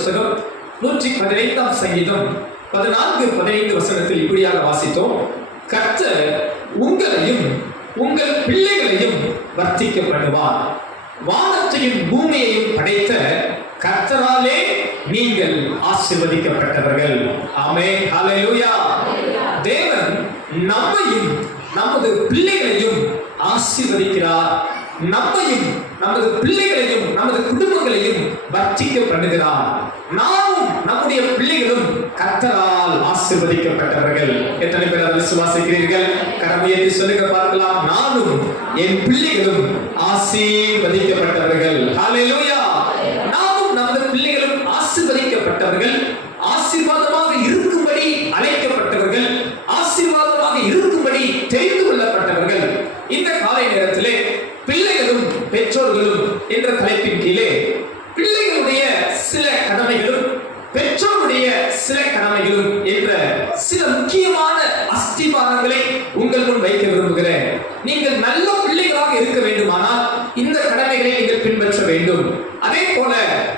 புஸ்தகம் 115 சங்கீதம் 14-15 வசனத்தில் இப்படியாக வாசித்தோம். கர்த்தர் உங்களையும் உங்கள் பிள்ளைகளையும் வர்த்திக்க பண்ணுவார். வானத்தையும் பூமியையும் படைத்த கர்த்தராலே நீங்கள் ஆசீர்வதிக்கப்பட்டவர்கள். ஆமென், ஹல்லேலூயா. தேவன் நம்மையும் நமது பிள்ளைகளையும் ஆசீர்வதிக்கிறார். நம்மையும் நமது பிள்ளைகளையும் நமது குடும்பங்களையும் வர்த்திக்க பண்ணுகிறார். நாமும் நம்முடைய பிள்ளைகளும் கர்த்தரால் ஆசீர்வதிக்கப்பட்டவர்கள். எத்தனை பேர் அதை விசுவாசிக்கிறீர்கள்? கரமையேற்றி சொல்லுங்க பார்க்கலாம். நானும் என் பிள்ளைகளும் ஆசீர்வதிக்கப்பட்டவர்கள். ஹல்லேலூயா. நாமும் நமது பிள்ளைகளும் ஆசீர்வதிக்கப்பட்டவர்கள், ஆசீர்வாதமாக இருக்கும்படி அழைக்கப்பட்டவர்கள், ஆசீர்வாதமாக இருக்கும்படி தெரிந்து கொள்ளப்பட்டவர்கள். இந்த காலை நேரத்திலே பிள்ளைகளும் பெற்றோர்களும் என்ற தலைப்பின் கீழே பிள்ளைகளுடைய சில கடமைகளும் பெற்றோருடைய சில கடமைகளும் என்ற சில முக்கியமான அஸ்திபாரங்களை உங்கள் முன் வைக்க விரும்புகிறேன். நீங்கள் நல்ல பிள்ளைகளாக இருக்க வேண்டுமானால் இந்த கடமைகளை நீங்கள் பின்பற்ற வேண்டும். அதே போல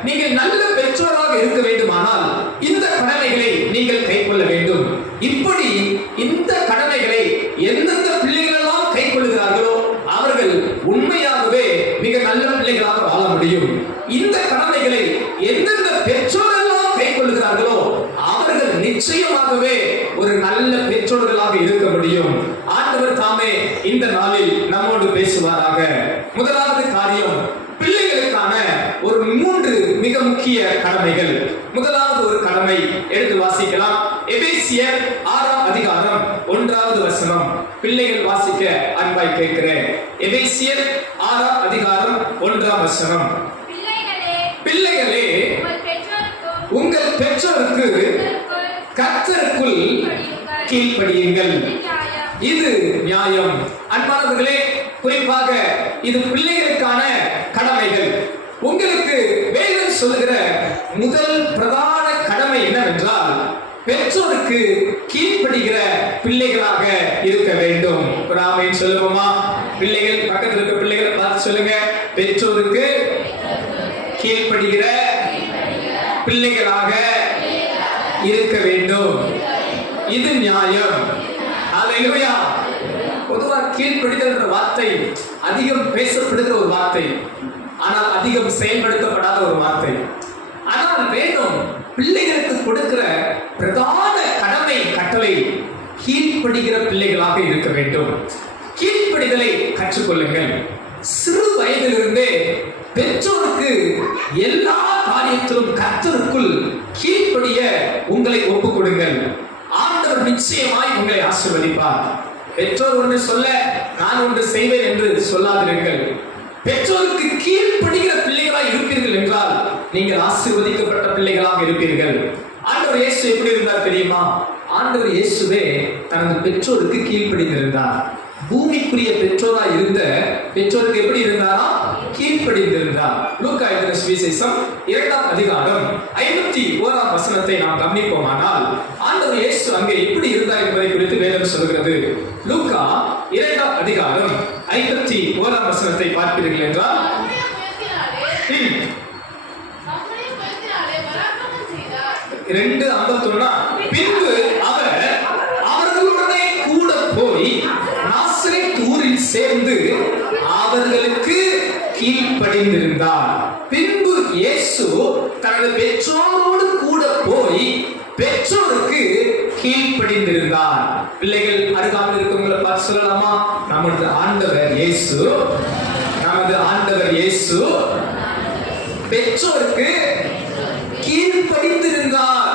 நீங்கள் நல்ல பெற்றோராக இருக்க வேண்டுமானால் இந்த கடமைகளை நீங்கள் கைக்கொள்ள வேண்டும். இப்படி இந்த கடமைகளை எந்தெந்த பிள்ளைகள் எல்லாம் கைக்கொள்கிறார்களோ அவர்கள் உண்மையாகவே மிக நல்ல பிள்ளைகளாக வாழ முடியும். இந்த கடமைகளை எந்தெந்த பெற்றோரெல்லாம் கைக்கொள்கிறார்களோ அவர்கள் நிச்சயமாகவே ஒரு நல்ல பெற்றோர்களாக இருக்க முடியும். ஆண்டவர் தாமே இந்த நாளில் நம்மோடு பேசுவாராக. முதலாவது காரியம், பிள்ளைகளுக்கான ஒரு 3 மிக முக்கிய கடமைகள். முதலாவது ஒரு கடமை எடுத்து வாசிக்கலாம். எபேசியர் 6ஆம் அதிகாரம் 1வது வசனம். பிள்ளைகள் வாசிக்க அன்பாய் கேட்கிறேன். எபேசியர் 6ஆம் அதிகாரம் 1ஆம் வசனம். பிள்ளைகளே உங்கள் பெற்றோருக்கு கர்த்தருக்குள் கீழ்ப்படியுங்கள், இது நியாயம். அன்பானவர்களே, குறிப்பாக இது பிள்ளைகளுக்கான கடமைகள். உங்களுக்கு வேதம் சொல்லுகிற முதல் பிரதான கடமை என்னவென்றால் பெற்றோருக்கு கீழ்ப்படுகிற பிள்ளைகளாக இருக்க வேண்டும். ஆமென் சொல்லுவோமா? பிள்ளைகள் பக்கத்தில் இருக்க பிள்ளைகளை பார்த்து சொல்லுங்க, பெற்றோருக்கு கீழ்ப்படுகிற பிள்ளைகளாக இருக்க வேண்டும், இது நியாயம். ஹல்லேலூயா. பொதுவாக கீழ்ப்படிதல் என்ற வார்த்தை அதிகம் பேசப்படுகிற ஒரு வார்த்தை, ஆனால் அதிகம் செயல்படுத்தப்படாத ஒரு வார்த்தை. ஆனால் வேதம் பிள்ளைகளுக்கு கொடுக்கிற பிரதான கடமை கட்டளை கீழ்ப்படுகிற பிள்ளைகளாக இருக்க வேண்டும். கீழ்ப்படிதலை கற்றுக்கொள்ளுங்கள். சிறு வயதிலிருந்தே பெற்றோருக்கு எல்லா காரியத்திலும் கர்த்தருக்குள் கீழ்ப்படிய உங்களை ஒப்புக் கொடுங்கள். ஆண்டவர் நிச்சயமாய் உங்களை ஆசீர்வதிப்பார். பெற்றோர் ஒன்று சொல்ல நான் ஒன்று செய்வேன் என்று சொல்லாதிருங்கள். பெற்றோருக்கு கீழ்ப்படுகிற பிள்ளைகளாக இருப்பீர்கள் என்றால் நீங்கள் ஆசீர்வதிக்கப்பட்ட பிள்ளைகளாக இருப்பீர்கள். ஆண்டவர் இயேசு எப்படி இருந்தார் தெரியுமா? ஆண்டவர் இயேசுவே தனது பெற்றோருக்கு கீழ்ப்படிந்திருந்தார். பூமிக்குரிய பெற்றோராக இருந்த பெற்றோருக்கு எப்படி இருந்தாரா? கீழ்ப்படிந்திருந்தார். லூக்கா எழுதின சுவிசேஷம் 2ஆம் அதிகாரம் 51ஆம் வசனத்தை நாம் கவனிப்போமானால் ஆண்டவர் இயேசு அங்கே எப்படி இருந்தார் என்பதை குறித்து வேதம் சொல்கிறது. லூக்கா 2ஆம் அதிகாரம் 51ஆம் வசனத்தை பார்க்கிறீர்கள் என்றால், பின்பு அவர் அவர்களுடனே கூட போய் நாசரேத் ஊரில் சேர்ந்து அவர்களுக்கு கீழ்ப்படிந்திருந்தார். பின்பு இயேசு தனது பெற்றோரோடு கூட போய் பெற்றோருக்கு கீழ்ப்படிந்திருந்தார். பிள்ளைகள் அருகாமல் இருக்கவங்களை பார்த்து சொல்லலாமா? நமது ஆண்டவர் இயேசு, நமது ஆண்டவர் இயேசு பெற்றோருக்கு கீழ்ப்படிந்திருந்தார்.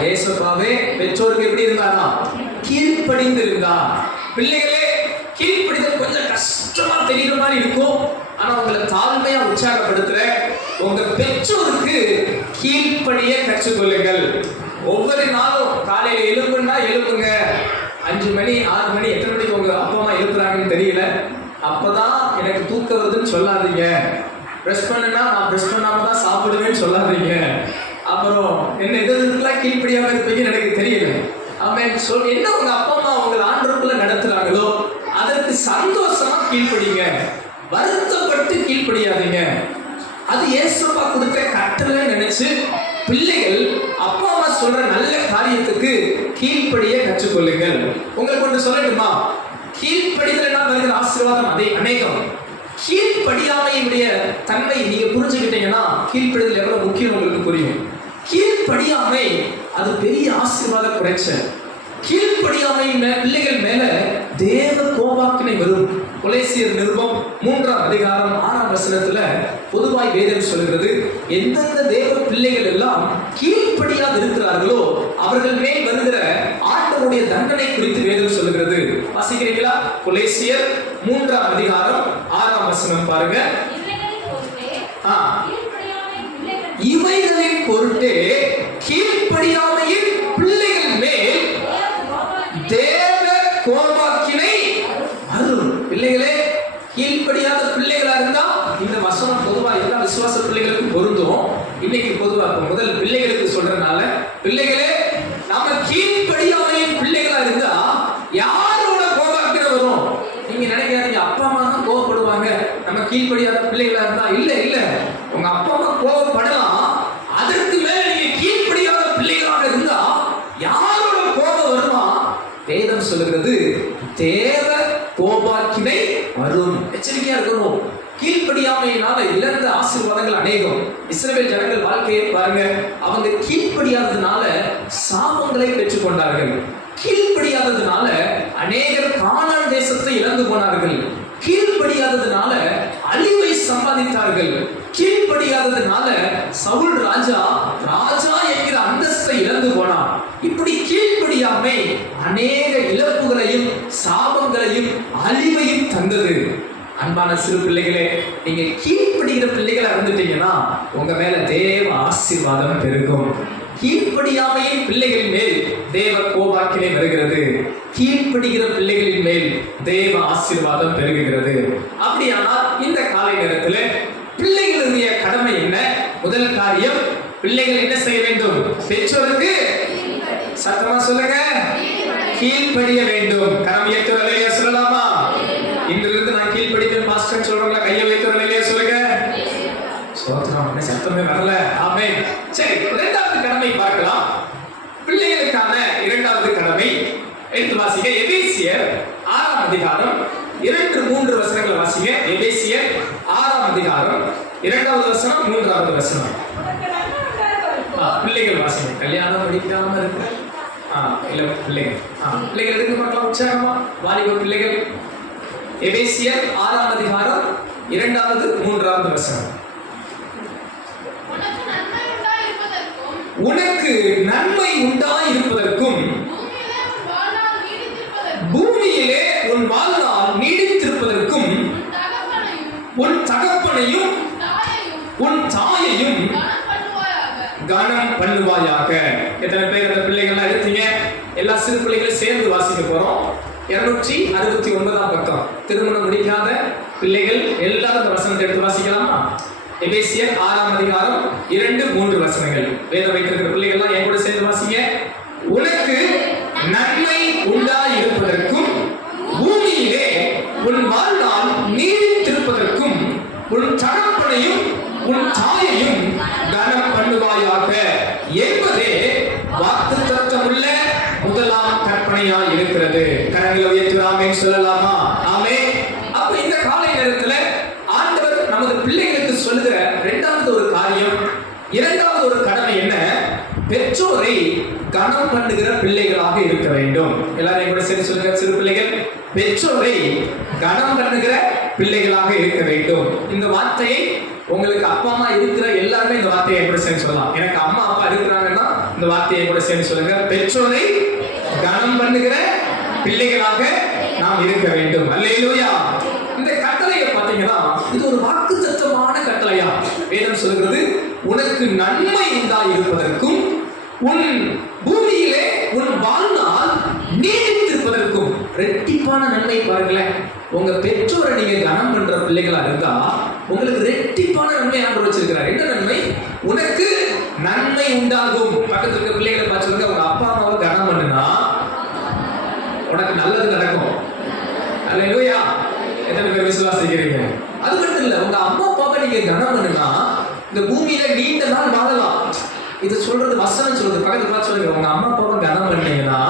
இயேசுவாவே பெற்றோருக்கு எப்படி இருந்தாரா? கீழ்ப்படிந்திருந்தார். பிள்ளைகளே, கீழ்ப்படிதல் கொஞ்சம் கஷ்டமா தெரியுற மாதிரி இருக்கும். ஆனா உங்களை தாழ்மையா உற்சாகப்படுத்துற உங்க பெற்றோருக்கு கீழ்ப்படிய கற்றுக்கொள்ளுங்கள். ஒவ்வொரு நாளும் காலையில எழுப்புங்க. 5 மணி 6 மணி எத்தனை மணிக்கு உங்க அப்பா அம்மா எழுப்புறாங்கன்னு தெரியல, அப்பதான் எனக்கு தூக்கம் வருதுன்னு சொல்லாதீங்க. பிரஷ் பண்ணுனா நான் பிரஷ் பண்ணாம தான் சாப்பிடுவேன்னு சொல்லாதீங்க. அப்புறம் என்ன எதுக்கெல்லாம் கீழ்ப்படியாம இருப்பீங்கன்னு எனக்கு தெரியல. ஆமென். என்ன உங்க அப்பா அம்மா உங்களை ஆண்டவருக்குள்ள நடத்துறாங்களோ அதற்கு சந்தோஷமா கீழ்ப்படிங்க, வருத்தப்பட்டு கீழ்ப்படியாதீங்க. அது இயேசுப்பா கொடுத்த கட்டளை நினைச்சு பிள்ளைகள் அப்பா அம்மா சொல்ற நல்ல காரியத்துக்கு கீழ்ப்படிய கற்றுக்கொள்ளுங்கள். உங்களுக்கு ஒன்று சொல்லட்டுமா? கீழ்ப்படிதல் வருகிற ஆசீர்வாதம் அதே அநேகம். கீழ்ப்படியாமையுடைய தன்மை நீங்க புரிஞ்சுக்கிட்டீங்கன்னா கீழ்ப்படிதல் எவ்வளவு முக்கியம் உங்களுக்கு புரியும். கீழ்ப்படியாமை அது பெரிய ஆசீர்வாத குறைச்சல். கீழ்ப்படியாமை பிள்ளைகள் மேல தேவ கோபாக்கினை வரும். கொலேசியர் நிருபம் 3ஆம் அதிகாரம் 6ஆம் வசனத்துல பொதுவாய் வேதம் சொல்கிறது, எந்தெந்த தேவ பிள்ளைகள் எல்லாம் கீழ்ப்படியாது இருக்கிறார்களோ அவர்கள் மேல் வருகிற ஆண்டவருடைய தண்டனை குறித்து வேதம் சொல்கிறது. வாசிக்கிறீங்களா? கொலேசியர் 3ஆம் அதிகாரம் 6ஆம் வசனம் பாருங்க. இவைகளின் பொருட்டே கீழ்ப்படியாமையின் பிள்ளைகள் மேல் தேவ கோபாக்கினை வரும். பிள்ளைகளே, கீழ்ப்படியாத பிள்ளைகளா இருந்தா இந்த வசனம் பொதுவா எல்லா விசுவாச பிள்ளைகளுக்கும் பொருந்தும். இன்னைக்கு பொதுவா முதல் பிள்ளைகளுக்கு சொல்றதுனால, பிள்ளைகளே நாம கீழ்ப்படியாமையின் பிள்ளைகளா இருந்தா யாரோட கோபாக்கினை வரும்? நீங்க நினைக்காதீங்க அப்பா அம்மா தான் கோபப்படுவாங்க நம்ம கீழ்ப்படியாத பிள்ளைகளா இருந்தா. இல்ல இல்ல, உங்க அப்பா அம்மா கோபப்படலாம், அதற்கு மேல நீங்க கீழ்ப்படியாத பிள்ளைகளாக இருந்தா யாரோட கோபம் வருமா? வேதம் சொல்லுகிறது தேவ கோபாக்கினை வரும். எச்சரிக்கையா இருக்கணும். கீழ்ப்படியாமையினால இழந்த ஆசீர்வாதங்கள் அநேகம். இஸ்ரவேல் ஜனங்கள் வாழ்க்கையை பாருங்க, அவங்க கீழ்ப்படியாததுனால சாபங்களை பெற்றுக்கொண்டார்கள். கீழ்ப்படியாததுனால அநேகர் கானான் தேசத்தை இழந்து போனார்கள். கீழ்ப்படியாததுனால அழிவை சம்பாதித்தார்கள். கீழ்ப்படியாததுனால சவுல் ராஜா என்கிற அந்தஸ்தை இழந்து போனார். இப்படி கீழ்ப்படியாமை அநேக இழப்புகளையும் சாபங்களையும் அழிவையும் தந்தது. அன்பான சிறு பிள்ளைகளே, நீங்க கீழ்ப்படுகிற பிள்ளைகளா இருந்துட்டீங்கன்னா உங்க மேல தேவ ஆசீர்வாதம் பெருகும். கீழ்ப்படியாமையின் பிள்ளைகளின் மேல் தேவ கோபாக்கினை வருகிறது. கீழ்ப்படுகிற பிள்ளைகளின் மேல் தேவ ஆசீர்வாதம் பெருகுகிறது. அப்படியானால் இந்த காலை நேரத்தில் பிள்ளைகளுடைய கடமை என்ன? முதல் காரியம், பிள்ளைகள் என்ன செய்ய வேண்டும்? பெற்றோருக்கு சத்தமா சொல்லுங்க, கீழ்ப்படிய வேண்டும். கரம் ஏற்றுவலையா சொல்லலாமா? இன்றிலிருந்து நான் கீழ்ப்படிப்பேன் பாஸ்டர் சொல்றவங்கள கையை வைத்துவலையா சொல்லுங்க. சோத்ரம், சத்தமே வரல. ஆமென். சரி, இரண்டாவது கடமை பார்க்கலாம். பிள்ளைகளுக்கான இரண்டாவது கடமை எடுத்து வாசிங்க. எபேசியர் 6ஆம் அதிகாரம் 2-3 வசனங்களை வாசிங்க. எபேசியர் 6ஆம் அதிகாரம் 2வது வசனம் 3வது வசனம். பிள்ளைகள் வாசிங்க. கல்யாணம் படிக்காம இருக்கு இல்ல பிள்ளைகள் பிள்ளைகள் இருக்கு பார்க்கலாம் உற்சாகமா. வாலிப பிள்ளைகள் எபேசியர் 6ஆம் அதிகாரம் 2வது 3வது வசனம். உனக்கு நன்மை உண்டாயிருப்பதற்கும் பூமியிலே உன் வாழ்நாள் நீடித்திருப்பதற்கும் உன் தகப்பனையும் உன் தாயையும் கனம் பண்ணுவாயாக. எத்தனை பேர் அந்த பிள்ளைகள்லாம் எடுத்தீங்க? எல்லா சிறு பிள்ளைகளும் சேர்ந்து வாசிக்க போறோம். 269ஆம் பக்கம். திருமணம் முடிக்காத பிள்ளைகள் எல்லாரும் இந்த வசனத்தை எடுத்து வாசிக்கலாமா? எபேசியர் 6ஆம் அதிகாரம் 2-3 வசனங்கள். வேதம் வைத்திருக்கிற பிள்ளைகள்லாம் என் கூட சேர்ந்து வாசிங்க. உனக்கு நன்மை உண்டாயிருப்பதற்கும் பூமியிலே உன் வாழ்நாள் நீடித்திருப்பதற்கும் உன் தகப்பனையும் உன் தாயையும் கனம் பண்ணுவாயாக என்பதே வாக்குத்தத்தமுள்ள முதலாம் கற்பனையாய் இருக்கிறது. கரங்களை உயர்த்தி ஆமென் சொல்லலாமா? ஆமென். அப்ப இந்த காலை நேரத்தில் ஆண்டவர் நமது பிள்ளைகளுக்கு சொல்லுகிற இரண்டாவது ஒரு காரியம், இரண்டாவது ஒரு கடமை என்ன? பெற்றோரை கனம் பண்ணுகிற பிள்ளைகளாக இருக்க வேண்டும். எல்லாரும் கூட சேர்ந்து சொல்லுங்க. சிறு பிள்ளைகள் பெற்றோரை கனம் பண்ணுகிற பிள்ளைகளாக இருக்க வேண்டும். இந்த வார்த்தையை உங்களுக்கு அப்பா அம்மா இருக்கிற எல்லாருமே இந்த வார்த்தையை கூட சேர்ந்து சொல்லலாம். எனக்கு அம்மா அப்பா இருக்கிறாங்கன்னா இந்த வார்த்தையை கூட சேர்ந்து சொல்லுங்க. பெற்றோரை கனம் பண்ணுகிற பிள்ளைகளாக நாம் இருக்க வேண்டும். அல்லேலூயா. இந்த கட்டளையை பார்த்தீங்கன்னா இது ஒரு வாக்குத்தத்தமான கட்டளையா. வேதம் சொல்கிறது, உனக்கு நன்மை உண்டாயிருப்பதற்கும் உன் பூமியிலே உன் வாழ்நாள் நீடித்திருப்பதற்கும். ரெட்டிப்பான நன்மை பாருங்களேன். உங்க பெற்றோரை நீங்க கனம் பண்ற பிள்ளைகளா இருந்தா உங்களுக்கு ரெட்டிப்பான நன்மை ஆண்டவர் வச்சிருக்கிறார். என்ன நன்மை? உனக்கு நன்மை உண்டாகும். பக்கத்துல இருக்க பிள்ளைகளை பார்த்து சொல்லுங்க, உங்க அப்பா அம்மாவை கனம் பண்ணுனா உனக்கு நல்லது நடக்கும். அல்லேலூயா. எத்தனை பேர் விசுவாசிக்கிறீங்க? அது மட்டும் இல்ல, உங்க அம்மா அப்பாவை நீங்க கனம் பண்ணுனா நாள் வாழலாம். இது சொல்றது வசனம் சொல்றது. பக்கத்துல பார்த்து சொல்லுங்க, உங்க அம்மா அப்பாவை கனம் பண்ணீங்கன்னா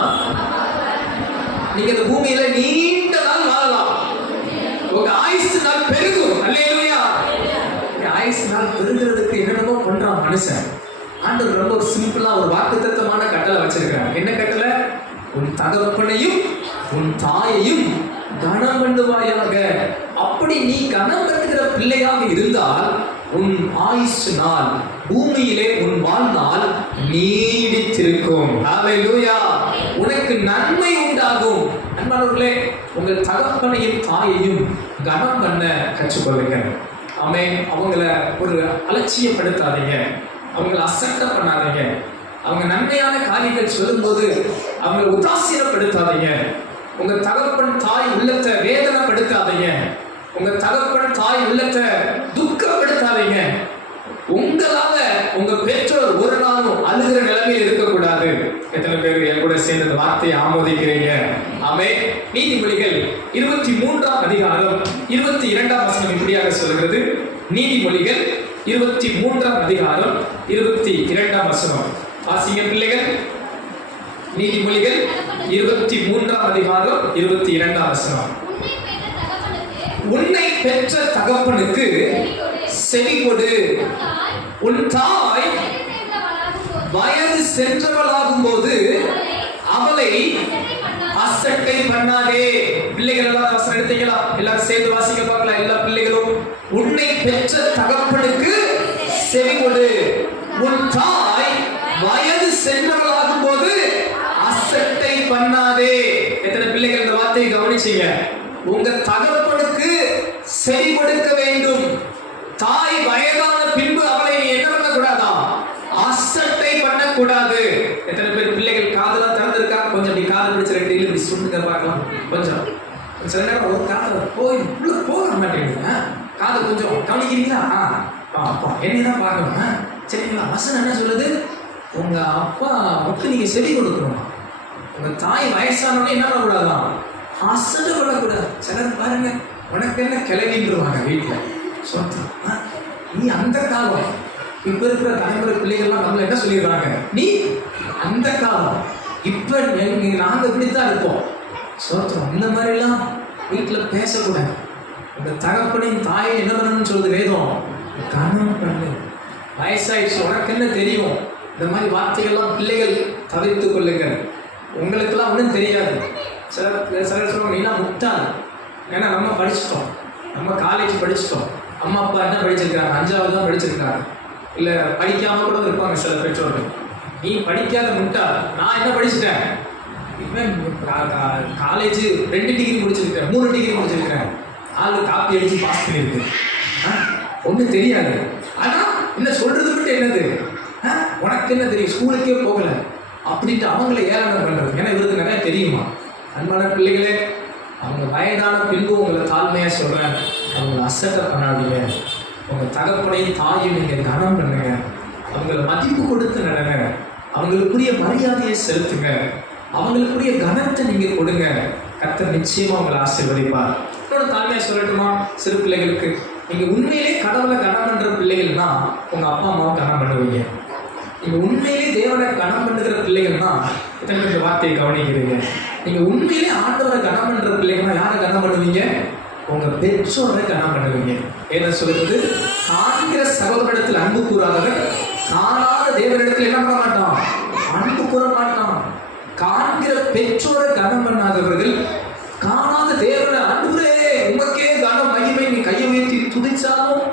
நீங்க இந்த பூமியில நீண்ட நாள் வாழலாம். உங்க ஆயுசு நாள் பெருகும். அல்லேலூயா. ஆயுசு நாள் பெருகிறதுக்கு என்னென்னமோ பண்றான் மனுஷன். ஆண்டவர் ரொம்ப ஒரு சிம்பிளா ஒரு வாக்குத்தத்தமான கட்டளை வச்சிருக்கிறார். என்ன கட்டளை? உன் தகப்பனையும் உன் தாயையும் கனம் பண்ணுவாயாக. அப்படி நீ கனம் பண்ணுகிற பிள்ளையாக இருந்தால் உன் ஆயுசு நாள், பூமியிலே உன் வாழ்நாள் நீடித்திருக்கும். ஹல்லேலூயா. உனக்கு நன்மை உண்டாகும். அன்பானவர்களே, உங்கள் தகப்பனையும் தாயையும் கனம் பண்ண கற்றுக்கொள்ளுங்க. ஆமென். அவங்கள ஒரு அலட்சியப்படுத்தாதீங்க, அவங்கள அசட்டை பண்ணாதீங்க. அவங்க நன்மையான காரியங்கள் சொல்லும்போது அவங்களை உதாசீனப்படுத்தாதீங்க. உங்க தகப்பன் தாய் உள்ளத்தை வேதனைப்படுத்தாதீங்க. உங்க தகப்பன் தாய் உள்ளத்தை துக்கப்படுத்தாதீங்க. உங்களால உங்க பெற்றோர் ஒரு நாளும் அழுகிற நிலைமையில் இருக்கக்கூடாது. எத்தனை பேர் என் கூட சேர்ந்த வார்த்தையை ஆமோதிக்கிறீங்க? ஆமென். நீதிமொழிகள் 23ஆம் அதிகாரம் 22ஆம் வசனம் இப்படியாக சொல்கிறது. நீதிமொழிகள் 23ஆம் அதிகாரம் 22ஆம் வசனம். வாசிங்க பிள்ளைகள். நீதிமொழிகள் 23ஆம் அதிகாரம் 22ஆம் வசனம். உன்னை பெற்ற தகப்பனுக்கு செவி கொடு. உன் தாய் வயது சென்றவளாகும் போது அவளை அசட்டை பண்ணாதே. பிள்ளைகள் எல்லாம் வசனம் எடுத்தீங்களா? எல்லாரும் சேர்ந்து வாசிக்க பார்க்கலாம். எல்லா பிள்ளைகளும். உன்னை பெற்ற தகப்பனுக்கு செவி கொடு. உன் தாய் வயது சென்றவளாகும் போது அசட்டை பண்ணாதே. எத்தனை பிள்ளைகள் இந்த வார்த்தையை கவனிச்சீங்க? உங்க தகப்பனுக்கு செவி கொடுக்க வேண்டும். தாய் வயதான பின்பு அவளை நீ என்ன பண்ணக்கூடாதா? அசட்டை பண்ணக்கூடாது. எத்தனை பேர் பிள்ளைகள் காதெல்லாம் திறந்திருக்கா? கொஞ்சம் அப்படி காது பிடிச்ச ரெண்டு இப்படி சுண்டுங்க பார்க்கலாம். கொஞ்சம் சில நேரம் ஒரு காதை போய் உள்ள போக மாட்டேங்குது. காதை கொஞ்சம் கவனிக்கிறீங்களா? அப்பா என்னதான் பார்க்கணும். சரிங்களா? வசனம் என்ன சொல்லுது? உங்க அப்பா மட்டும் நீங்க செவி கொடுக்கணும். உங்க தாய் வயசானவனே என்ன பண்ணக்கூடாதான்? அசட்டை பண்ணக்கூடாது. சிலர் பாருங்க, உனக்கு என்ன கிளவின்றுவாங்க வீட்டில். சொல்றான், நீ அந்த காலம். இப்ப இருக்கிற தலைமுறை பிள்ளைகள்லாம் நம்மள என்ன சொல்லிடுறாங்க? நீ அந்த காலம். இப்ப நாங்க இப்படித்தான் இருப்போம். சொல்றோம், இந்த மாதிரிலாம் வீட்டில் பேசக்கூடாது. இந்த தகப்பனையும் தாயை என்ன பண்ணணும்னு சொல்றது வேதம்? கனம் பண்ணு. வயசாயிடுச்சு, உனக்கு என்ன தெரியும்? இந்த மாதிரி வார்த்தைகள்லாம் பிள்ளைகள் தவிர்த்து கொள்ளுங்கள். உங்களுக்கெல்லாம் ஒன்றும் தெரியாது. சிலர் சொல்லுவாங்க, நீலாம் முட்டாள். ஏன்னா நம்ம படிச்சுட்டோம், நம்ம காலேஜ் படிச்சுட்டோம். அம்மா அப்பா என்ன படிச்சிருக்காங்க? 5வது தான் படிச்சிருக்காங்க. இல்லை படிக்காம கூட இருப்பாங்க சில பெற்றோர்கள். நீ படிக்காத முட்டாள். நான் என்ன படிச்சுட்டேன்? காலேஜ் 2 டிகிரி முடிச்சிருக்கேன், 3 டிகிரி முடிச்சிருக்கேன். ஆளு காப்பி அடிச்சு பாஸ் பண்ணியிருக்கு. ஒன்றும் தெரியாது. ஆனால் என்ன சொல்றது மட்டும் என்னது? உனக்கு என்ன தெரியும்? ஸ்கூலுக்கே போகல அப்படின்ட்டு அவங்கள ஏளனம் பண்ணுறது. ஏன்னா இவருக்கு நிறைய தெரியுமா? அன்பான பிள்ளைகளே, அவங்க வயதான பின்பு உங்களை தாழ்மையாக சொல்கிறேன், அவங்களை அசட்டை பண்ணாதீங்க. உங்கள் தகப்பனையும் தாயும் நீங்கள் கனம் பண்ணுங்க. அவங்கள மதிப்பு கொடுத்து நடங்க. அவங்களுக்குரிய மரியாதையை செலுத்துங்க. அவங்களுக்குரிய கனத்தை நீங்கள் கொடுங்க. கர்த்தர் நிச்சயமாக உங்களை ஆசீர்வதிப்பார். இன்னொரு தாழ்மையாக சொல்லட்டுமா சிறு பிள்ளைகளுக்கு? நீங்கள் உண்மையிலே கடவுளை கனம் பண்ணுற பிள்ளைகள்னா உங்கள் அப்பா அம்மாவை கனம் பண்ணுவீங்க. நீங்கள் உண்மையிலே தேவனை கனம் பண்ணுகிற பிள்ளைகள்னா எத்தனை பேர் வார்த்தையை கவனிக்கிறீங்க? நீங்கள் உண்மையிலே ஆண்டவரை கனம் பண்ணுற பிள்ளைகள்னா யாரை கனம் பண்ணுவீங்க? உங்கள் பெற்றோரை கனம் பண்ணுவீங்க. என்ன சொல்றது? காண்கிற சகோதரனிடத்தில் அன்பு கூறாதவர் காணாத தேவனிடத்தில் என்ன பண்ண மாட்டான்? அன்பு கூற மாட்டான். காண்கிற பெற்றோரை கனம் பண்ணாதவர்கள் காணாத தேவனை அன்புரே உமக்கே கனம் மகிமை நீ கையை உயர்த்தி துதிச்சாலும்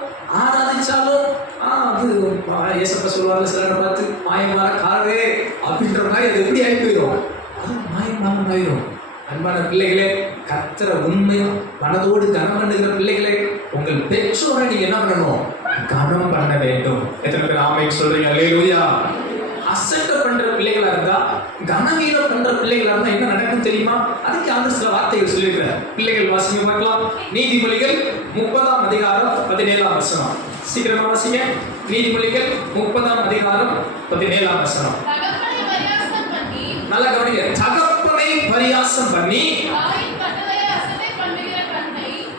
ஆராதிச்சாலும் அது ஏசப்ப சொல்லுவாங்க சிலரை பார்த்து மாயமான காரே அப்படின்ற மாதிரி அது எப்படி ஆகி போயிடும்? அது மாயமான ஆயிரும். அன்பான பிள்ளைகளே, கர்த்தரை உண்மையா மனதோடு கனம் பண்ணுகிற பிள்ளைகளே, உங்கள் பெற்றோரை நீங்க என்ன பண்ணணும்? கனம் பண்ண வேண்டும். எத்தனை பேர் ஆமென் சொல்றீங்க? அல்லேலூயா. அசட்டை பண்ற பிள்ளைகளா இருந்தா, கனவீனம் பண்ற பிள்ளைகளா இருந்தா என்ன நடக்கும் தெரியுமா? அதுக்கு ஆண்டு சில வார்த்தைகள் சொல்லியிருக்கிறார். பிள்ளைகள் வாசிங்க பார்க்கலாம். நீதிமொழிகள் 30ஆம் அதிகாரம் 17ஆம் வசனம். சீக்கிரமா வாசிங்க. நீதிமொழிகள் 30ஆம் அதிகாரம் 17ஆம் வசனம். நல்லா கவனிங்க. தகப்பனை பரியாசம் பண்ணி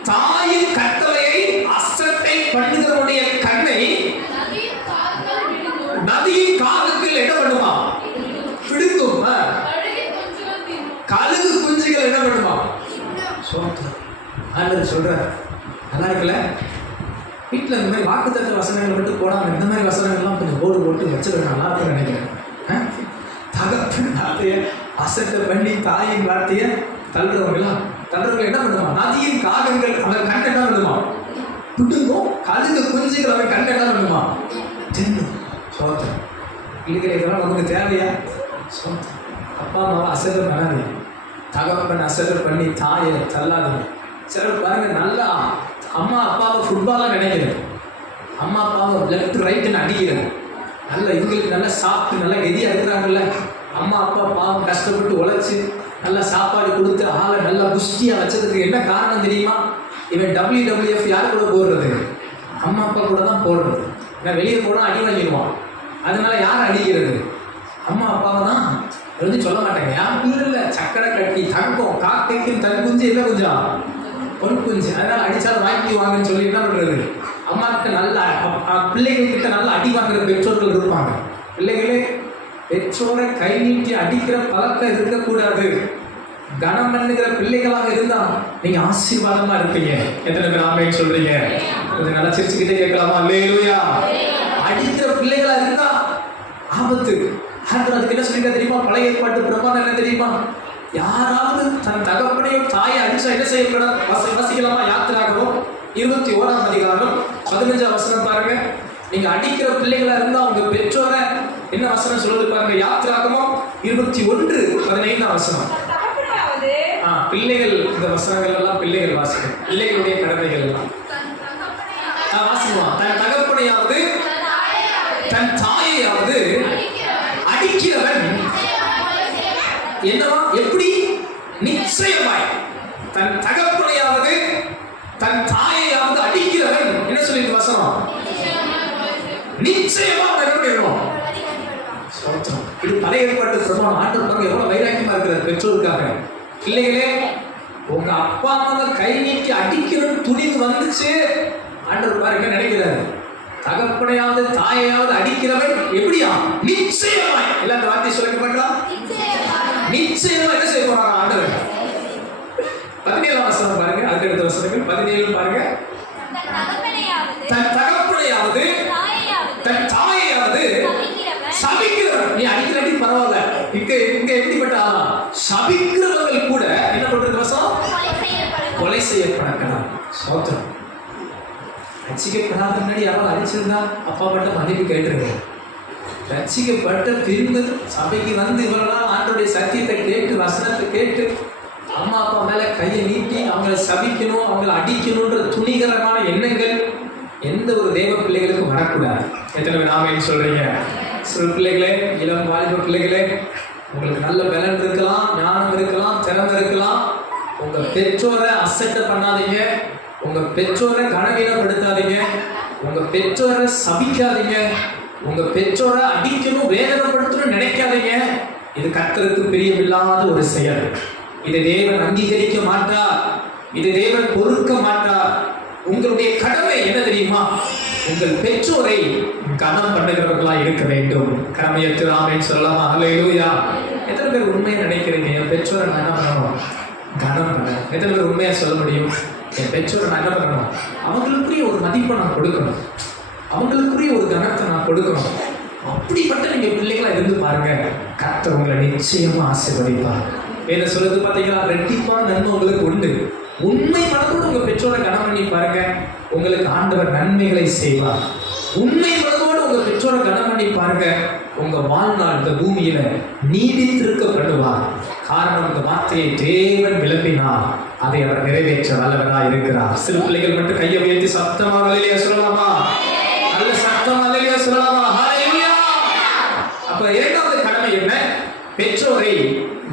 தாயின் கட்டளையை அசட்டை பண்ணுகிறவனுடைய கண்ணை நதியின் காகங்கள் என்ன பண்ணுமா? பிடிக்கும். கழுகு குஞ்சுகள் என்ன பண்ணுமா? ஆண்டவர் சொல்றார், நல்லா இருக்குல்ல? வீட்டில் இந்த மாதிரி வாக்குத்தத்த வசனங்களை மட்டும் போடாமல் இந்த மாதிரி வசனங்கள்லாம் கொஞ்சம் போர்டு போட்டு வச்சிருக்க நல்லா இருக்குன்னு நினைக்கிறேன். தகப்பன் வார்த்தையை அசட்டை பண்ணி தாயின் வார்த்தையை தள்ளுறவங்க என்ன பண்ணுமா? நதியின் காகங்கள் அவன் கண்ட என்ன பண்ணுமா? பிடுங்கும். கழுகு குஞ்சுகள் அவன் கண்ட என்ன பண்ணுமா? தின்னும். சோத்திரம். இதெல்லாம் நமக்கு தேவையா? சோத்திரம். அப்பா அம்மாவை அசட்டை பண்ணாதீங்க, தகப்பன் அசட்டை பண்ணி தாயை தள்ளாதீங்க. சிலர் பாருங்க, நல்லா அம்மா அப்பாவை ஃபுட்பாலாக நினைக்கிறது, அம்மா அப்பாவை லெஃப்ட் ரைட்டுன்னு அடிக்கிறது. நல்ல இவங்களுக்கு நல்லா சாப்பிட்டு நல்லா கெதியாக இருக்கிறாங்கல்ல, அம்மா அப்பா பாவம் கஷ்டப்பட்டு உழைச்சி நல்லா சாப்பாடு கொடுத்து ஆளை நல்லா புஷ்டியாக வச்சதுக்கு என்ன காரணம் தெரியுமா? இவன் WWF யார் கூட போடுறது? அம்மா அப்பா கூட தான் போடுறது. ஏன்னா வெளியே போனால் அடி வாங்கிடுவான். அதனால யார் அடிக்கிறது? அம்மா அப்பாவை தான். வந்து சொல்ல மாட்டாங்க, யாரும் இல்லை சக்கரை கட்டி தங்கம் காக்கைக்கும் தன் குஞ்சு இல்லை கொஞ்சம் பொன் குஞ்சு, அதனால அடிச்சாலும் வாங்கிக்குவாங்கன்னு சொல்லி என்ன பண்றது? அம்மா கிட்ட நல்ல பிள்ளைகள் கிட்ட நல்லா அடி வாங்குற பெற்றோர்கள் இருப்பாங்க. பிள்ளைகளே, பெற்றோரை கை நீட்டி அடிக்கிற பழக்கம் இருக்கக்கூடாது. கனம் பண்ணுகிற பிள்ளைகளாக இருந்தா நீங்க ஆசீர்வாதமா இருப்பீங்க. எத்தனை பேர் ஆமென் சொல்றீங்க? கொஞ்சம் நல்லா சிரிச்சுக்கிட்டே கேட்கலாமா? அல்லேலூயா. அடிக்கிற பிள்ளைகளா இருந்தா ஆபத்து. அதுக்கு என்ன சொல்லிக்க தெரியுமா? பழைய ஏற்பாட்டு பிரமாணம் என்ன தெரியுமா? யாராவது தன் தகப்பனையோ தாயை அடிச்சா என்ன செய்யப்படும்? வசிக்கலாமா? யாத்திராகவும் 21ஆம் அதிகாரம் 15ஆம் வசனம் பாருங்க. நீங்க அடிக்கிற பிள்ளைகளா இருந்தா உங்க பெற்றோரை என்ன வசனம் சொல்லுது பாருங்க. யாத்திராகமும் 21:15ஆம் வசனம். பிள்ளைகள், இந்த வசனங்கள் எல்லாம் பிள்ளைகள் வாசிக்கும். பிள்ளைகளுடைய கடமைகள் எல்லாம் வாசிக்குவான். தன் தகப்பனையாவது தன் தாயையாவது அடிக்கிறவன் என்னவா? எப்படி? நிச்சயமாய். தன் தகப்பனையாவது தன் தாயையாவது அடிக்கிறவன் என்ன சொல்லிருக்கு வசனம்? நிச்சயமா நடைபெறும். இது பழைய ஏற்பாட்டு பிரமாணம். ஆண்டவர் எவ்வளவு வைராக்கியமா இருக்கிறார் பெற்றோருக்காக. பிள்ளைகளே, உங்க அப்பா அம்மாவை கை நீக்கி அடிக்கணும்னு துணிவு வந்துச்சு, ஆண்டவர் பாருங்க நினைக்கிறாரு, தகப்பனையாவது தாயையாவது அடிக்கிறவன் எப்படியா? நிச்சயமாய். எல்லாம் அந்த வார்த்தை சொல்ல மாட்டான். நிச்சயமா என்ன செய்ய போறாங்க ஆண்டவர்? 17ஆம் வசனம் பாருங்க. அதுக்கு அடுத்த வசனங்கள் 17 பாருங்க. தன் தகப்பனையாவது தன் தாயையாவது சபிக்கிறவன். நீ அடிக்கிறடி பரவாயில்ல, இங்க எப்படிப்பட்ட ஆளா? சபிக்கிறவர்கள் கூட என்ன பண்றது? வசனம் கொலை செய்யப்படலாம். சோத்திரம். ரட்சிக்கப்படாத முன்னாடி யாராவது அடிச்சிருந்தா அப்பா மட்டும் மன்னிப்பு கேட்டுருங்க. ரட்சிக்கப்பட்ட பின்பு சபைக்கு வந்து இவரெல்லாம் ஆண்டோடைய சத்தியத்தை கேட்டு வசனத்தை கேட்டு அம்மா அப்பா மேல கையை நீட்டி அவங்களை சபிக்கணும், அவங்களை அடிக்கணும்ன்ற துணிகரமான எண்ணங்கள் எந்த ஒரு தேவ பிள்ளைகளுக்கும் வரக்கூடாது. எத்தனை பேர் ஆமென் சொல்றீங்க? சிறு பிள்ளைகளே, இளம் வாலிப பிள்ளைகளே, உங்களுக்கு நல்ல பலன் இருக்கலாம், ஞானம் இருக்கலாம், திறமை இருக்கலாம். உங்க பெற்றோரை அசட்டை பண்ணாதீங்க, உங்க பெற்றோரை கனவீனப்படுத்தாதீங்க, உங்க பெற்றோரை சபிக்காதீங்க, உங்க பெற்றோரை அடிக்கணும் வேதனைப்படுத்தணும் நினைக்காதீங்க. இது கர்த்தருக்கு பிரியமில்லாத ஒரு செயல். இதை தேவன் அங்கீகரிக்க மாட்டார், இதை தேவன் பொறுக்க மாட்டார். உங்களுடைய கடமை என்ன தெரியுமா? உங்கள் பெற்றோரை கனம் பண்ணுகிறவர்களா இருக்க வேண்டும். கடமையற்று ஆமென் சொல்லலாமா? அல்லேலூயா. எத்தனை பேர் உண்மையை நினைக்கிறீங்க? என் பெற்றோரை நான் என்ன பண்ணணும்? கனம் பண்ண. எத்தனை பேர் உண்மையா சொல்ல முடியும்? என் பெற்றோரை நான் என்ன பண்ணணும்? அவங்களுக்குரிய ஒரு மதிப்பை நான் கொடுக்கணும், அவங்களுக்குரிய ஒரு கனத்தை நான் கொடுக்கணும். அப்படிப்பட்ட நீங்க பிள்ளைகளா இருந்து பாருங்க, கர்த்தர் உங்களை நிச்சயமா ஆசீர்வதிப்பார். வேத சொல்றது பாத்தீங்களா? ரெட்டிப்பான நன்மை உங்களுக்கு உண்டு. உண்மை மனதோடு உங்க பெற்றோரை கனம் பண்ணி பாருங்க, உங்களுக்கு ஆண்டவர் நன்மைகளை செய்வார். உண்மை மனதோடு உங்க பெற்றோரை கனம் பண்ணி பாருங்க, உங்க வாழ்நாள் இந்த பூமியில நீடித்திருக்க பண்ணுவார். காரணம், இந்த வார்த்தையை தேவன் விளம்பினார், அதை அவர் நிறைவேற்ற வல்லவரா இருக்கிறார். சிறு பிள்ளைகள் மட்டும் கையை உயர்த்தி சத்தமா அல்லேலூயா சொல்லலாமா? நல்ல சத்தமா அல்லேலூயா சொல்லலாமா? ஹல்லேலூயா. அப்ப இரண்டாவது கடமை என்ன? பெற்றோரை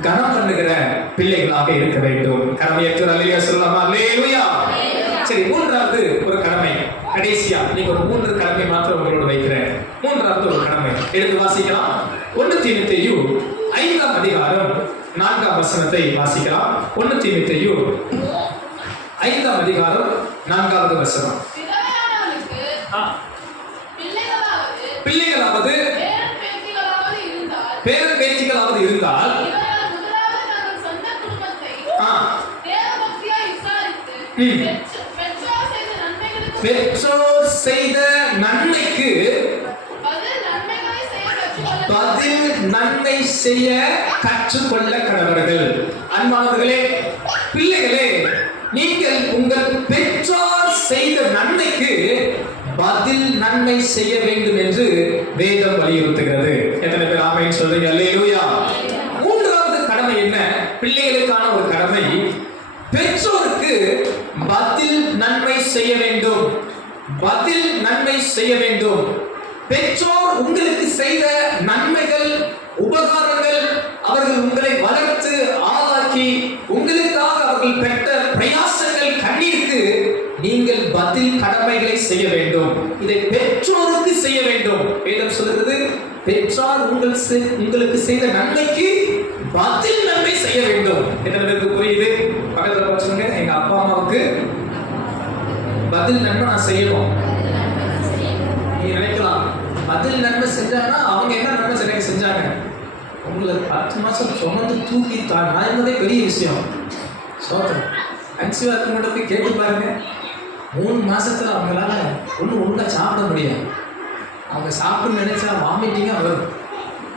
கனம் பண்ணுகிற பிள்ளைகளாக இருக்க வேண்டும். கடமையற்ற அல்லேலூயா சொல்லலாமா? அல்லேலூயா. சரி, மூன்றாவது ஒரு கடமை, கடைசியா நீங்க ஒரு 3 கடமை மாத்திரம் உங்களோட வைக்கிறேன். மூன்றாவது ஒரு கடமை எடுத்து வாசிக்கலாம். 1 தீமோத்தேயு 5ஆம் அதிகாரம் 4ஆம் வசனத்தை வாசிக்கலாம். 1 தீமோத்தேயு 5ஆம் அதிகாரம் 4வது வசனம். பிள்ளைகளாவது பேரன் பேத்திகளாவது இருந்தால் பெற்றோர் செய்த நன்மைக்கு பதில் நன்மை செய்ய கற்றுக்கொள்ள கடவர்கள். அன்பானவர்களே, பிள்ளைகளே, நீங்கள் உங்கள் பெற்றோர் செய்த நன்மைக்கு பதில் நன்மை செய்ய வேண்டும் என்று வேதம் வலியுறுத்துகிறது. எத்தனை பேர் ஆமென் சொல்றீங்க? அல்லேலூயா. மூன்றாவது கடமை என்ன? பிள்ளைகளுக்கான ஒரு கடமை, பெற்றோருக்கு பதில் நன்மை செய்ய வேண்டும். பதில் நன்மை செய்ய வேண்டும். பெற்றோர் உங்களுக்கு செய்த நன்மைகள், உபகாரங்கள், அவர்கள் உங்களை வளர்த்து ஆளாக்கி உங்களுக்காக அவர்கள் பெற்ற பிரயாசங்கள், கண்ணீருக்கு நீங்கள் பதில் கடமைகளை செய்ய வேண்டும். இதை பெற்றோருக்கு செய்ய வேண்டும். வேதம் சொல்கிறது, பெற்றார் உங்களுக்கு செய்த நன்மைக்கு பதில் நன்மை செய்ய வேண்டும். என்ன புரியுது? பக்கத்துல பார்த்துங்க, எங்க அப்பா அம்மாவுக்கு பதில் நன்மை நான் செய்யணும். நீங்க நினைக்கலாம், பதில் நன்மை செஞ்சாங்கன்னா அவங்க என்ன நன்மை எனக்கு செஞ்சாங்க? உங்களுக்கு 10 மாசம் சுமந்து தூக்கி நாய்மதே பெரிய விஷயம். சோத்திரம். கன்சீவா இருக்க போய் கேட்டு பாருங்க, 3 மாசத்துல அவங்களால ஒழுங்கா சாப்பிட முடியாது. அவங்க சாப்பிட நினைச்சா வாமிட்டிங்கா வரும்.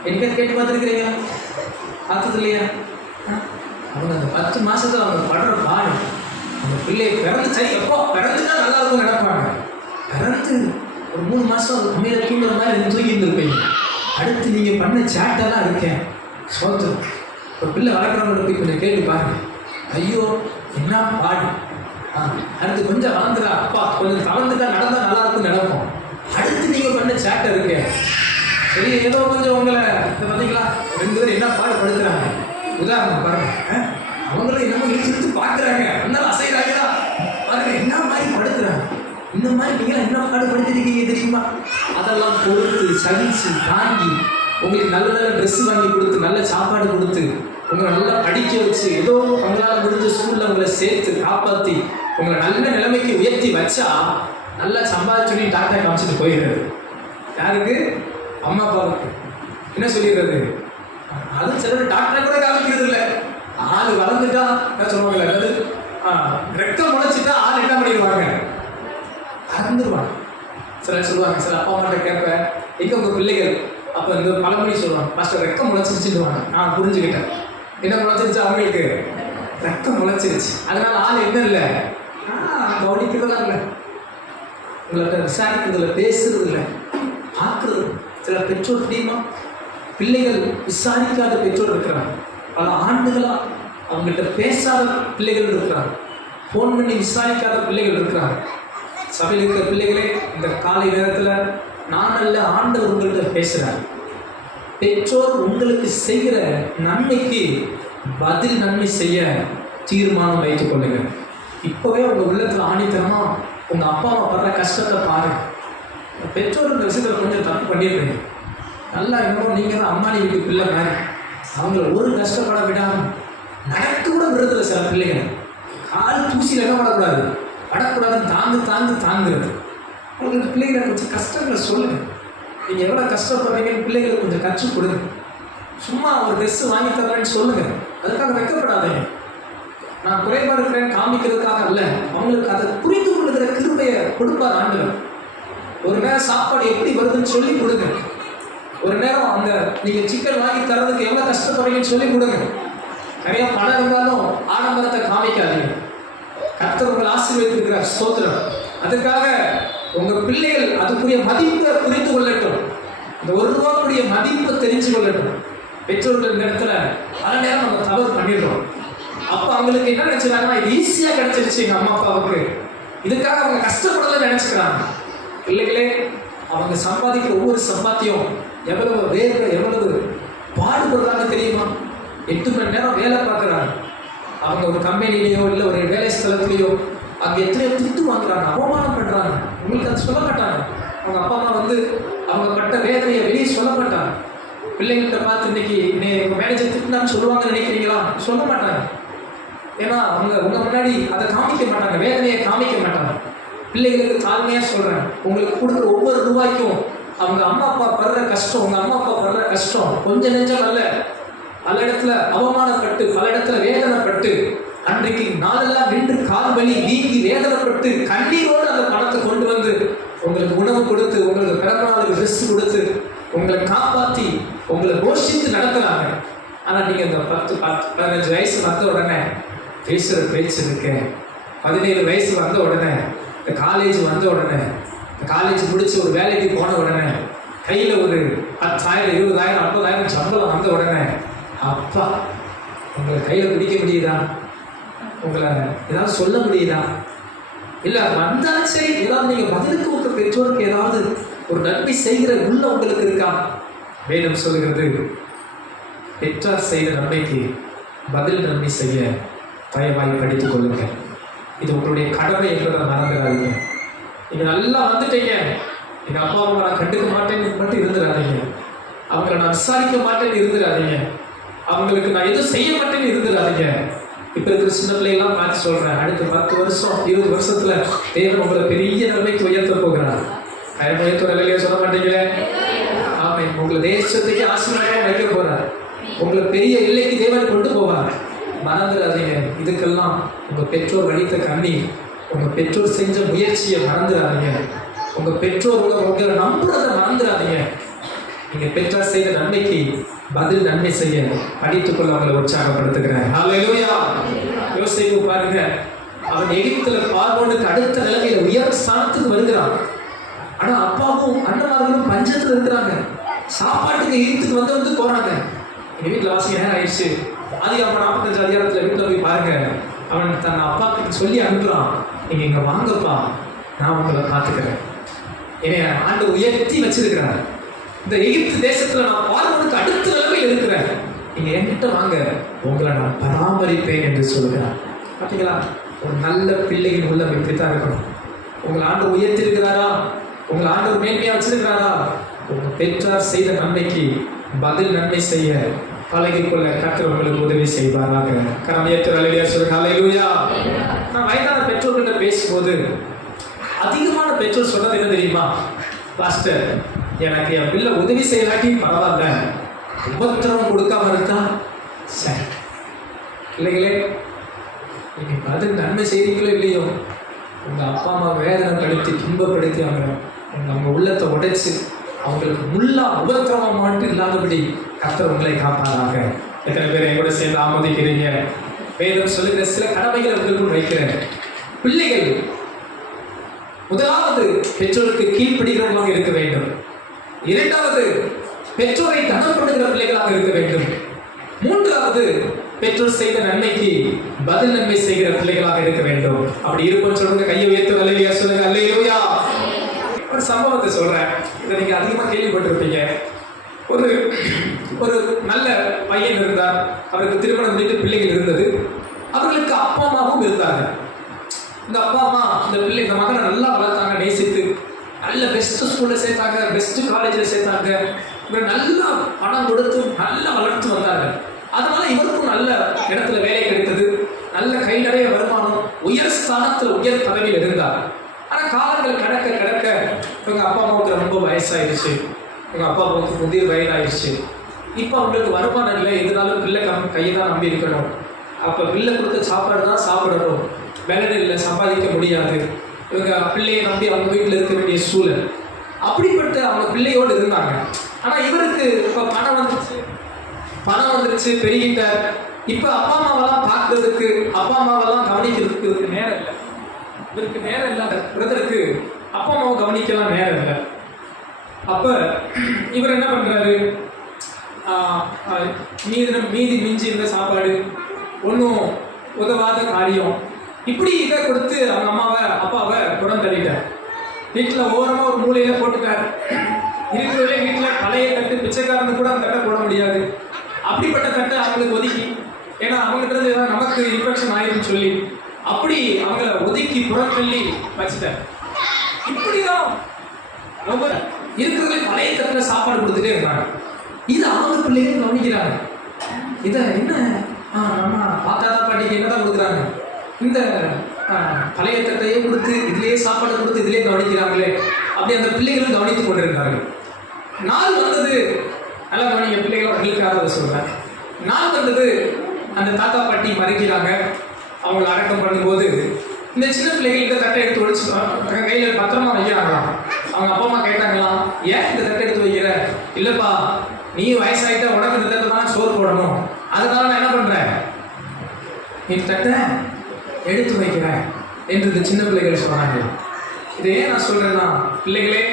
எனக்கு கேட்டு பார்த்துருக்கிறீங்க? பார்த்தது இல்லையா? அவங்க அந்த 10 மாசத்துல அவங்க படுற பாடு, அவங்க பிள்ளையை பிறந்து சரி எப்போ பிறந்துதான் நல்லா இருக்கும் நினைப்பாங்க. பிறந்து ஒரு 3 மாசம் அமையில தூங்குற மாதிரி தூக்கிட்டு இருப்பீங்க. அடுத்து நீங்க பண்ண சேட்டெல்லாம் இருக்கேன். சோத்திரம். ஒரு பிள்ளை வளர்க்குறவங்களுக்கு போய் கொஞ்சம் கேட்டு பாருங்க, ஐயோ என்ன பாடு. அடுத்து கொஞ்சம் வளர்ந்துடா, அப்பா கொஞ்சம் தளர்ந்துட்டா நடந்தா நல்லா இருக்கும்னு நினைப்போம். அடுத்து நீங்க பண்ண சேட்டை இருக்கேன். சரி, ஏதோ கொஞ்சம் உங்களை பார்த்தீங்களா 2 பேரும் என்ன பாடுபடுத்துறாங்க. உதாரணம் பாருங்க, அவங்களும் என்னமோ இழுத்து பார்க்குறாங்க, அதனால அசைகிறாங்களா பாருங்க, என்ன மாதிரி படுத்துறாங்க. இந்த மாதிரி நீங்களா என்ன பாடுபடுத்திருக்கீங்க தெரியுமா? அதெல்லாம் பொறுத்து சகிச்சு தாங்கி உங்களுக்கு நல்ல நல்ல ட்ரெஸ் வாங்கி கொடுத்து, நல்ல சாப்பாடு கொடுத்து, உங்களை நல்லா படிக்க வச்சு, ஏதோ உங்களால் முடிஞ்ச ஸ்கூலில் உங்களை சேர்த்து காப்பாற்றி உங்களை நல்ல நிலைமைக்கு உயர்த்தி வச்சா நல்லா சம்பாதிச்சு டாக்டர் காமிச்சிட்டு போயிடுறது. யாருக்கு? அம்மா அப்பாவுக்கு. என்ன சொல்லிடுறது? அது சிலர் டாக்டரை கூட காமிக்கிறது இல்லை. ஆள் வளர்ந்துட்டா என்ன சொல்லுவாங்கல்ல, அதாவது ரெக்கம் முளைச்சிட்டா ஆள் என்ன பண்ணிடுவாங்க? அறந்துருவாங்க. சிலர் சொல்லுவாங்க, சில அப்பா அம்மாட்ட கேட்பேன், எங்க உங்க பிள்ளைகள்? அப்போ இந்த பழமொழி சொல்லுவாங்க, ஃபர்ஸ்ட் ரெக்கம் முளைச்சிருச்சுடுவாங்க. நான் புரிஞ்சுக்கிட்டேன். என்ன முளைச்சிருச்சு? அவங்களுக்கு ரெக்கம் முளைச்சிருச்சு. அதனால ஆள் என்ன இல்லை, கவனிக்கிறதெல்லாம் இல்லை, உங்களை விசாரிக்கிறது இல்லை, பேசுறது இல்லை, பார்க்கறது. சில பெற்றோர் தெரியுமா, பிள்ளைகள் விசாரிக்காத பெற்றோர் இருக்கிறாங்க. பல ஆண்டுகளா அவங்கள்ட்ட பேசாத பிள்ளைகள் இருக்கிறாங்க. ஃபோன் பண்ணி விசாரிக்காத பிள்ளைகள் இருக்கிறாங்க. சபையில் இருக்கிற பிள்ளைகளே, இந்த காலை நேரத்தில் நான் அல்ல, ஆண்டவர் உங்கள்கிட்ட பேசுகிறார். பெற்றோர் உங்களுக்கு செய்கிற நன்மைக்கு பதில் நன்மை செய்ய தீர்மானம் வைத்துக் கொள்ளுங்க. இப்போவே உங்கள் உள்ளத்தில் ஆணித்தனமா உங்கள் அப்பா அம்மா படுற கஷ்டத்தை பாருங்க. பெற்றோர் இந்த விஷயத்தில் கொஞ்சம் தப்பு பண்ணிடுறீங்க. நல்லா என்னமோ நீங்கள் தான் அம்மானி வீட்டு பிள்ளை மாதிரி அவங்கள ஒரு கஷ்டப்பட விடாமல் நடக்க கூட விடுறதில்ல. சில பிள்ளைங்க கால் தூசியில் என்ன பண்ணக்கூடாது, படக்கூடாதுன்னு தாங்குறது. உங்களுக்கு பிள்ளைகளை கொஞ்சம் கஷ்டங்களை சொல்லுங்கள். நீங்கள் எவ்வளோ கஷ்டப்படுறீங்கன்னு பிள்ளைகளுக்கு கொஞ்சம் கற்றுக் கொடுங்க. சும்மா ஒரு ட்ரெஸ்ஸு வாங்கி தரேன்னு சொல்லுங்கள். அதுக்காக வெட்கப்படாதீங்க. நான் குறைபாடு இருக்கிறேன்னு காமிக்கிறதுக்காக அல்ல, அவங்களுக்கு அதை புரிந்து கொள்ளுகிற கிருபையை கொடுப்பார் ஆண்டவர். ஒரு நேரம் சாப்பாடு எப்படி வருதுன்னு சொல்லி கொடுங்க. ஒரு நேரம் அந்த நீங்கள் சிக்கன் வாங்கி தரதுக்கு எவ்வளோ கஷ்டப்படுறீங்கன்னு சொல்லி கொடுங்க. நிறைய பணம் இருந்தாலும் ஆடம்பரத்தை காமிக்காதீங்க. கர்த்தர் உங்களை ஆசீர்வதித்திருக்கிறார். ஸ்தோத்திரம். அதுக்காக உங்கள் பிள்ளைகள் அதுக்குரிய மதிப்பை புரிந்து கொள்ளட்டும். இந்த ₹1 மதிப்பை தெரிஞ்சு கொள்ளட்டும். பெற்றோர்கள் இந்த இடத்துல பல நேரம் நம்ம தவறு பண்ணிடுறோம். அப்போ அவங்களுக்கு என்ன நினைச்சுறாங்கன்னா, இது ஈஸியாக கிடைச்சிருச்சு எங்கள் அம்மா அப்பாவுக்கு, இதுக்காக அவங்க கஷ்டப்படலன்னு நினைச்சுக்கிறாங்க. பிள்ளைகளே, அவங்க சம்பாதிக்கிற ஒவ்வொரு சம்பாத்தியம் எவ்வளவு வேர்வை, எவ்வளவு பாடுபடுறாங்க தெரியுமா? 8 மணி நேரம் வேலை பார்க்குறாங்க. அவங்க ஒரு கம்பெனிலேயோ இல்லை ஒரு வேலை ஸ்தலத்திலேயோ அங்கே எத்தனையோ திட்டு வாங்குறாங்க, அவமானம் பண்ணுறாங்க. உங்களுக்கு அது சொல்ல மாட்டாங்க. அவங்க அப்பா அம்மா அவங்க பட்ட வேதனையை வெளியே சொல்ல மாட்டாங்க. பிள்ளைங்கள்ட்ட பார்த்து இன்னைக்கு உங்கள் மேனேஜர் திட்டுனான்னு சொல்லுவாங்கன்னு நினைக்கிறீங்களா? சொல்ல மாட்டாங்க. ஏன்னா உங்கள் முன்னாடி அதை காமிக்க மாட்டாங்க, வேதனையை காமிக்க மாட்டாங்க. பிள்ளைகளுக்கு தாழ்மையாக சொல்கிறேன், உங்களுக்கு கொடுக்குற ஒவ்வொரு ரூபாய்க்கும் அவங்க அம்மா அப்பா படுற கஷ்டம், உங்கள் அம்மா அப்பா வர்ற கஷ்டம் கொஞ்சம் நெஞ்சம் அல்ல. பல இடத்துல அவமானப்பட்டு, பல இடத்துல வேதனைப்பட்டு, அன்றைக்கு நாளெல்லாம் நின்று கால் வலி வீங்கி வேதனைப்பட்டு கண்ணீரோடு அந்த பணத்தை கொண்டு வந்து உங்களுக்கு உணவு கொடுத்து, உங்களுக்கு பிறந்த நாளுக்கு ட்ரெஸ் கொடுத்து, உங்களை காப்பாற்றி, உங்களை போஷித்து நடத்துறாங்க. ஆனா நீங்க இந்த 10-15 வயசு வந்த உடனே பேசுற பேச்சு இருக்கு, 17 வயசு வந்த உடனே, இந்த காலேஜ் வந்த உடனே, இந்த காலேஜ் முடிச்சு ஒரு வேலைக்கு போன உடனே, கையில ஒரு 10,000 20,000 50,000 சம்பளம் வந்த உடனே, அப்பா உங்களை கையில பிடிக்க முடியுதா? உங்களை ஏதாவது சொல்ல முடியுதா? இல்ல வந்தாலும் சரி, ஏதாவது நீங்க பதிலுக்கு உங்க பெற்றோருக்கு ஏதாவது ஒரு நன்மை செய்கிற உள்ள உங்களுக்கு இருக்கா? வேதம் சொல்லுகிறது, பெற்றார் செய்த நன்மைக்கு பதில் நன்மை செய்ய தயவாய் படித்துக் கொள்ளுங்க. இது உங்களுடைய கடமை என்பதை மறந்துடாதீங்க. நீங்க நல்லா வந்துட்டீங்க, எங்க அப்பா அம்மா நான் கண்டுக்க மாட்டேன்னு மட்டும் இருந்துடாதீங்க, அவங்களை நான் விசாரிக்க மாட்டேன்னு இருந்துடாதீங்க, அவங்களுக்கு நான் எதுவும் செய்ய மாட்டேன்னு இருந்துடாதீங்க. இப்ப இருக்கிற சின்ன பிள்ளைகள்லாம் பார்த்து சொல்றேன், அடுத்த 10 வருஷம் 20 வருஷத்துல தேவன் உங்களை பெரிய நிலைமைக்கு உயர்த்த போகிறார். உயர்த்த நிலையில சொல்ல மாட்டீங்களே? ஆமா, உங்களை தேசத்துக்கு ஆசீர்வாதம் வைக்க போறார். உங்களை பெரிய எல்லைக்கு தேவன் கொண்டு போவார். மறந்துடாதீங்க. இதுக்கெல்லாம் உங்க பெற்றோர் வடித்த கண்ணீர், உங்க பெற்றோர் செஞ்ச முயற்சியை மறந்துடாதீங்க. உங்க பெற்றோர் உங்களை நம்புறதை மறந்துடாதீங்க. நீங்க பெற்றார் செய்த நன்மைக்கு பதில் நன்மை செய்ய படித்துக்கொள்ள அவங்களை உற்சாகப்படுத்துகிறேன். ஹல்லேலூயா. யோசேப்பு பாருங்க, அவன் எகிப்துல பார்வோனுக்கு அடுத்த நிலைமையில உயர் ஸ்தானத்துக்கு வருகிறான். ஆனா அப்பாவும் அண்ணன்மார்களும் பஞ்சத்துல இருக்கிறாங்க, சாப்பாட்டுக்கு எகிப்துக்கு வந்து போறாங்க. எங்க வீட்டுல வாசிக்க நேரம் ஆயிடுச்சு. ஆதியாகமம் 45 அதிகாரத்துல வீட்டுல போய் பாருங்க, அவன் தன் அப்பா சொல்லி அனுப்புறான், நீங்க இங்க வாங்கப்பா, நான் உங்களை பார்த்துக்கிறேன். என்னைய ஆண்டு உயர்த்தி வச்சிருக்கிறாங்க. இந்த எகிப்து தேசத்துல நான் பார்வோனுக்கு அடுத்த நிலைமையில் இருக்கிறேன், நீங்க என்கிட்ட வாங்க, உங்களை நான் பராமரிப்பேன் என்று சொல்லுகிறார். பார்த்தீங்களா? ஒரு நல்ல பிள்ளையின் உள்ளம் இப்படித்தான் இருக்கணும். உங்களை ஆண்டு உயர்த்தி இருக்கிறாரா? உங்களை ஆண்டு ஒரு மேன்மையா வச்சிருக்கிறாரா? உங்க பெற்றார் செய்த நன்மைக்கு பதில் நன்மை செய்ய பழகிக்கொள்ள கர்த்தர் உங்களுக்கு உதவி செய்வாராக. கரமையற்ற அல்லேலூயா சொல்லுங்க. அல்லேலூயா. நான் வயதான பெற்றோர்கிட்ட பேசும்போது அதிகமான பெற்றோர் சொன்னது என்ன தெரியுமா? பாஸ்டர், எனக்கு என் பிள்ளை உதவி செய்யலாட்டி பரவாயில்ல, உபத்திரவம் கொடுக்காம இருந்தா சரி. இல்லைங்களே, நீங்க பதில் நன்மை செய்றீங்களோ இல்லையோ, உங்க அப்பா அம்மா வேதனைப்படுத்தி துன்பப்படுத்தி அவங்க உள்ளத்தை உடைச்சு அவங்களுக்கு முள்ளா உபத்திரவம் மட்டும் இல்லாதபடி கர்த்தர் உங்களை காப்பாராக. எத்தனை பேர் என் கூட சேர்ந்து ஆமோதிக்கிறீங்க? வேதம் சொல்லுகிற சில கடமைகளை உங்களுக்கும் வைக்கிறேன். பிள்ளைகள் முதலாவது பெற்றோருக்கு கீழ்ப்படுகிறவர்களாக இருக்க வேண்டும். இரண்டாவது பெற்றோரை கனப்படுகிற பிள்ளைகளாக இருக்க வேண்டும். மூன்றாவது பெற்றோர் செய்த நன்மைக்கு பதில் நன்மை செய்கிற பிள்ளைகளாக இருக்க வேண்டும். அப்படி இருப்போம் சொல்லுங்க. கையை உயர்த்து அல்லேலூயா சொல்லுங்க. அல்லேலூயா. ஒரு சம்பவத்தை சொல்றேன், இதை நீங்க அதிகமா கேள்விப்பட்டிருப்பீங்க. ஒரு நல்ல பையன் இருந்தார், அவருக்கு திருமணம் முடித்து பிள்ளைகள் இருந்தது. அவர்களுக்கு அப்பா அம்மாவும் இருந்தாங்க. இந்த அப்பா அம்மா இந்த மகனை நல்லா வளர்த்தாங்க, நேசித்து நல்ல பெஸ்ட் ஸ்கூல்ல சேர்த்தாங்க, பெஸ்ட் காலேஜில் சேர்த்தாங்க. இவர் நல்லா பணம் கொடுத்து நல்லா வளர்த்து வந்தாங்க. அதனால இவருக்கும் நல்ல இடத்துல வேலை கிடைத்தது, நல்ல கை நிறைய வருமானம், உயர் ஸ்தானத்தில் உயர் பதவியில் இருந்தார். ஆனால் காலங்கள் கடக்க கடக்க இவங்க அப்பா அம்மாவுக்கு ரொம்ப வயசாயிடுச்சு, இவங்க அப்பா அம்மாவுக்கு முதிர் வயதாயிடுச்சு. இப்போ அவங்களுக்கு வருமானம் இல்லை, எதுனாலும் பிள்ளை கையை தான் நம்பி இருக்கணும். அப்போ பிள்ளை கொடுத்த சாப்பாடு தான் சாப்பிடணும், வேலை இல்லை, சம்பாதிக்க முடியாது. இவங்க பிள்ளையை நம்பி அவங்க வீட்டில் இருக்க வேண்டிய சூழல். அப்படிப்பட்ட அவங்க பிள்ளையோடு இருந்தாங்க. ஆனால் இவருக்கு இப்போ பணம் வந்துருச்சு, பெருகிட்டார். இப்போ அப்பா அம்மாவெல்லாம் பார்க்கறதுக்கு, அப்பா அம்மாவெல்லாம் கவனிக்கிறதுக்கு இவருக்கு நேரம் இல்லை. இவருக்கு நேரம் இல்லை, பிரதருக்கு அப்பா அம்மாவை கவனிக்கலாம் நேரம் இல்லை. அப்போ இவர் என்ன பண்ணுறாரு, மீதி மிஞ்சி இருந்த சாப்பாடு, ஒன்றும் உதவாத காரியம், இப்படி இதை கொடுத்து அவங்க அப்பாவை புறம் தள்ளிட்டார். வீட்டில் ஓரமாக ஒரு மூலையில போட்டுட்டார். இருக்கிறவங்களே வீட்டில் பழைய தட்டு, பிச்சைக்காரனு கூட அந்த தட்டை போட முடியாது. அப்படிப்பட்ட தட்டை அவங்களுக்கு ஒதுக்கி, ஏன்னா அவங்ககிட்ட இருந்து ஏதாவது நமக்கு இன்ஃபெக்ஷன் ஆயிருன்னு சொல்லி அப்படி அவங்கள ஒதுக்கி புறத்தள்ளி வச்சுட்டார். இப்படிதான் ரொம்ப இருக்கிறவங்களே பழைய தட்டில் சாப்பாடு கொடுத்துட்டே இருந்தாங்க. இது அவங்க பிள்ளைங்க கவனிக்கிறாங்க. இதை என்ன நம்ம தாத்தா பாட்டிக்கு என்னதான் கொடுக்குறாங்க, இந்த பழைய தட்டையே கொடுத்து இதுலேயே சாப்பாடு கொடுத்து இதுலேயே கவனிக்கிறாங்களே, அப்படி அந்த பிள்ளைகளும் கவனித்துக் கொண்டிருந்தார்கள். நாள் வந்தது, நல்ல அதை சொல்றேன். நான் வந்தது அந்த தாத்தா பாட்டி மறைக்கிறாங்க. அவங்களை அடக்கம் பண்ணும்போது இந்த சின்ன பிள்ளைகள் இந்த தட்டை எடுத்து ஒழிச்சு கையில பத்திரமா வைக்கிறாங்களாம். அவங்க அப்பா அம்மா கேட்டாங்களாம், ஏன் இந்த தட்டை எடுத்து வைக்கிற? இல்லப்பா, நீ வயசாயிட்ட, உனக்கு இந்த தட்டை தான் சோறு போடணும், அதனால நான் என்ன பண்றேன், இந்த தட்டை எடுத்து வைக்கிறேன் என்று இந்த சின்ன பிள்ளைகள் சொன்னாங்க. இதை ஏன் நான் சொல்றேன்னா, பிள்ளைகளே,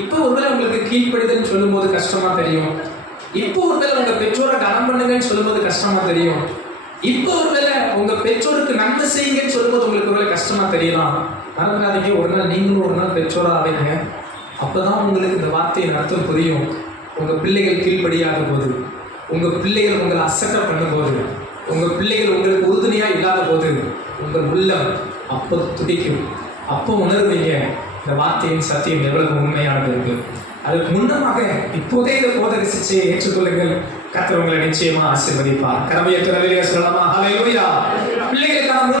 இப்போ ஒருவேளை உங்களுக்கு கீழ்ப்படிதல்னு சொல்லும்போது கஷ்டமா தெரியும். இப்போ ஒருவேளை உங்க பெற்றோரை கனம் பண்ணுங்கன்னு சொல்லும்போது கஷ்டமா தெரியும். இப்போ ஒருவேளை உங்க பெற்றோருக்கு நன்மை செய்யுங்கன்னு சொல்லும்போது உங்களுக்கு ஒருவேளை கஷ்டமா தெரியலாம். மறந்துடாதீங்க, ஒரு நாள் நீங்களும் ஒரு நாள் பெற்றோரா ஆவீங்க. அப்பதான் உங்களுக்கு இந்த வார்த்தையின் அர்த்தம் புரியும். உங்க பிள்ளைகள் கீழ்ப்படியாத போது, உங்க பிள்ளைகள் உங்களை அசட்டை பண்ணும்போது, உங்க பிள்ளைகள் உங்களுக்கு உறுதுணையா இல்லாத போது உங்கள் உள்ளம் அப்போ துடிக்கும். அப்போ உணர்வீங்க இந்த வார்த்தையின் சத்தியம் எவ்வளவு உண்மையானது இருக்கு. அதுக்கு முன்னமாக இப்போதே இந்த போதக சிச்சையை ஏற்றுக்கொள்ளுங்கள். கர்த்தர் உங்களை நிச்சயமா ஆசீர்வதிப்பார். கரமையை திறவிலே சொல்லலாமா? ஹல்லேலூயா.